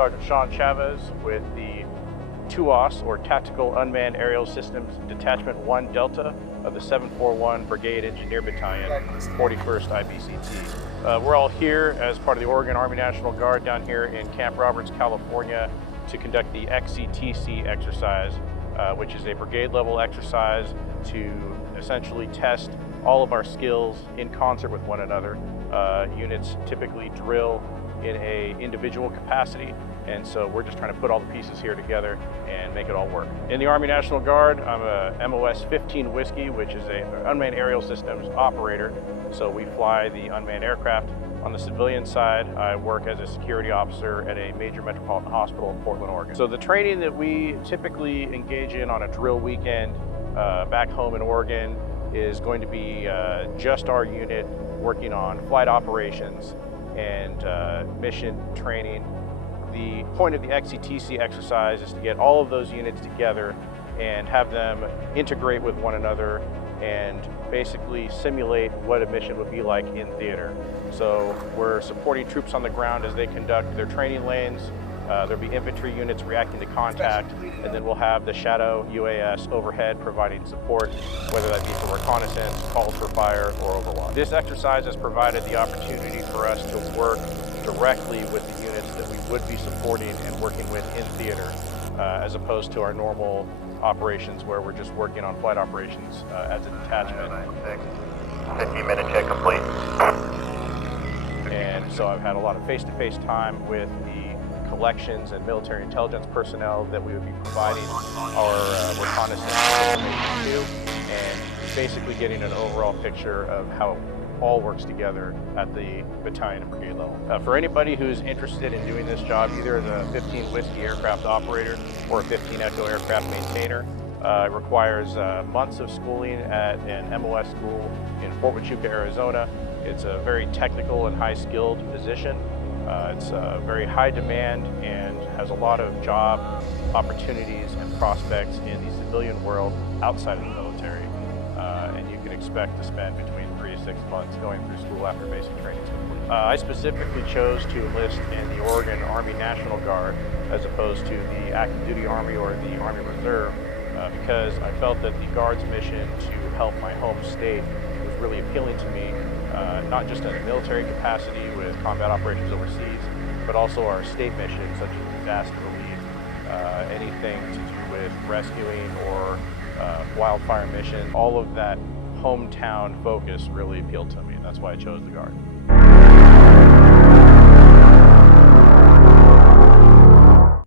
Sergeant Sean Chavez with the TUAS, or Tactical Unmanned Aerial Systems Detachment 1 Delta of the 741 Brigade Engineer Battalion, 41st IBCT. We're all here as part of the Oregon Army National Guard down here in Camp Roberts, California, to conduct the XCTC exercise, which is a brigade level exercise to essentially test all of our skills in concert with one another. Units typically drill in an individual capacity, and so we're just trying to put all the pieces here together and make it all work. In the Army National Guard, I'm a MOS 15 Whiskey, which is an Unmanned Aerial Systems operator. So we fly the unmanned aircraft. On the civilian side, I work as a security officer at a major metropolitan hospital in Portland, Oregon. So the training that we typically engage in on a drill weekend back home in Oregon is going to be just our unit working on flight operations and mission training. The point of the XCTC exercise is to get all of those units together and have them integrate with one another and basically simulate what a mission would be like in theater. So we're supporting troops on the ground as they conduct their training lanes. There'll be infantry units reacting to contact, and then we'll have the Shadow UAS overhead providing support, whether that be for reconnaissance, calls for fire, or overwatch. This exercise has provided the opportunity for us to work directly with the units that we would be supporting and working with in theater, as opposed to our normal operations where we're just working on flight operations as a detachment. 50-minute check complete. And so I've had a lot of face-to-face time with the collections and military intelligence personnel that we would be providing our reconnaissance information to, and basically getting an overall picture of how it all works together at the battalion and brigade level. For anybody who's interested in doing this job, either as a 15 Whiskey aircraft operator or a 15 Echo aircraft maintainer, it requires months of schooling at an MOS school in Fort Huachuca, Arizona. It's a very technical and high-skilled position. It's very high demand and has a lot of job opportunities and prospects in the civilian world outside of the military. And you can expect to spend between 3 to 6 months going through school after basic training is complete. I specifically chose to enlist in the Oregon Army National Guard as opposed to the active duty Army or the Army Reserve because I felt that the Guard's mission to help my home state was really appealing to me, not just in a military capacity with combat operations overseas, but also our state missions such as disaster relief, anything to do with rescuing or wildfire mission. All of that hometown focus really appealed to me, and that's why I chose the Guard.